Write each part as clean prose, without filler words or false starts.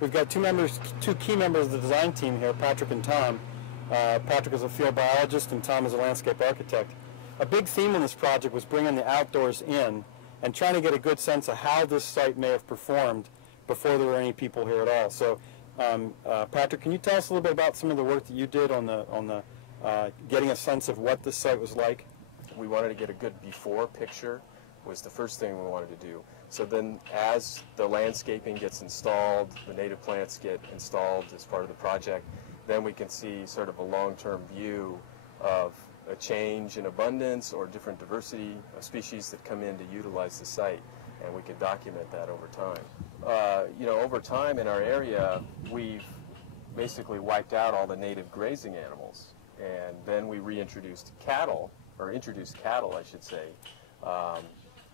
We've got two key members of the design team here, Patrick and Tom. Patrick is a field biologist and Tom is a landscape architect. A big theme in this project was bringing the outdoors in and trying to get a good sense of how this site may have performed before there were any people here at all. So, Patrick, can you tell us a little bit about some of the work that you did on the getting a sense of what this site was like? We wanted to get a good before picture was the first thing we wanted to do. So then as the landscaping gets installed, the native plants get installed as part of the project, then we can see sort of a long-term view of a change in abundance or different diversity of species that come in to utilize the site, and we can document that over time. Over time in our area, we've basically wiped out all the native grazing animals, and then we reintroduced cattle, or introduced cattle, I should say.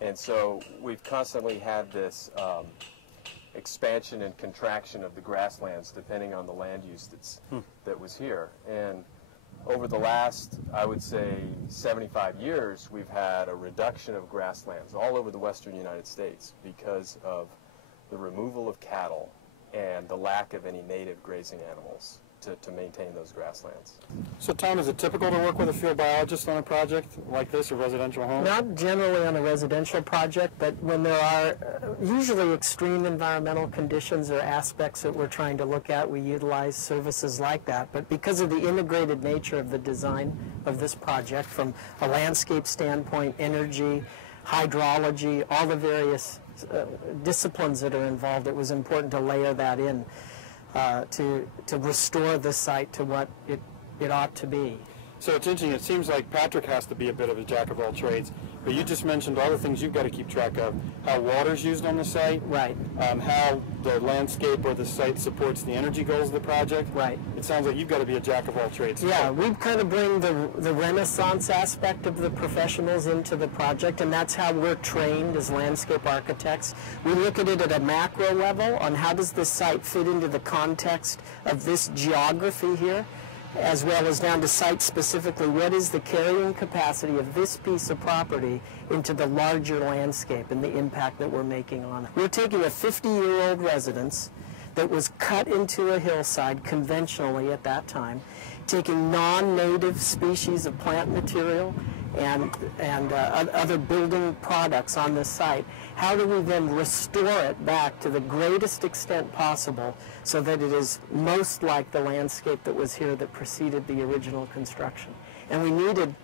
And so we've constantly had this expansion and contraction of the grasslands depending on the land use that was here. And over the last, I would say, 75 years, we've had a reduction of grasslands all over the western United States because of the removal of cattle and the lack of any native grazing animals to maintain those grasslands. So, Tom, is it typical to work with a field biologist on a project like this, a residential home? Not generally on a residential project, but when there are usually extreme environmental conditions or aspects that we're trying to look at, we utilize services like that. But because of the integrated nature of the design of this project, from a landscape standpoint, energy, hydrology, all the various disciplines that are involved, it was important to layer that in. To restore the site to what it ought to be. So it's interesting, it seems like Patrick has to be a bit of a jack of all trades, but you just mentioned all the things you've got to keep track of. How water's used on the site. Right. How the landscape or the site supports the energy goals of the project. Right. It sounds like you've got to be a jack of all trades. Yeah, we kind of bring the Renaissance aspect of the professionals into the project, and that's how we're trained as landscape architects. We look at it at a macro level on how does this site fit into the context of this geography here, as well as down to site specifically, what is the carrying capacity of this piece of property into the larger landscape and the impact that we're making on it. We're taking a 50-year-old residence that was cut into a hillside conventionally at that time, taking non-native species of plant material and other building products on this site. How do we then restore it back to the greatest extent possible so that it is most like the landscape that was here that preceded the original construction? And we needed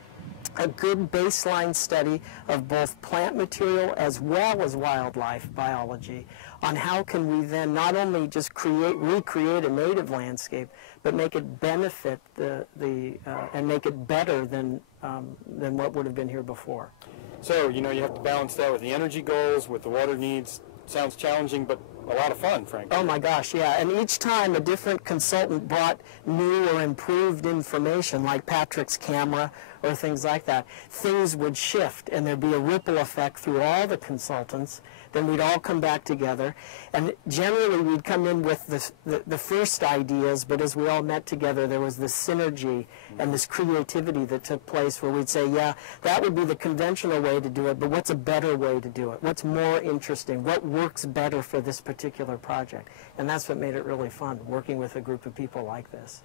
a good baseline study of both plant material as well as wildlife biology on how can we then not only just recreate a native landscape, but make it benefit and make it better than what would have been here before. So, you have to balance that with the energy goals, with the water needs. Sounds challenging, but a lot of fun, frankly. Oh my gosh, yeah. And each time a different consultant brought new or improved information, like Patrick's camera or things like that, things would shift and there'd be a ripple effect through all the consultants. Then we'd all come back together, and generally we'd come in with the first ideas, but as we all met together, there was this synergy and this creativity that took place where we'd say, yeah, that would be the conventional way to do it, but what's a better way to do it? What's more interesting? What works better for this particular project? And that's what made it really fun, working with a group of people like this.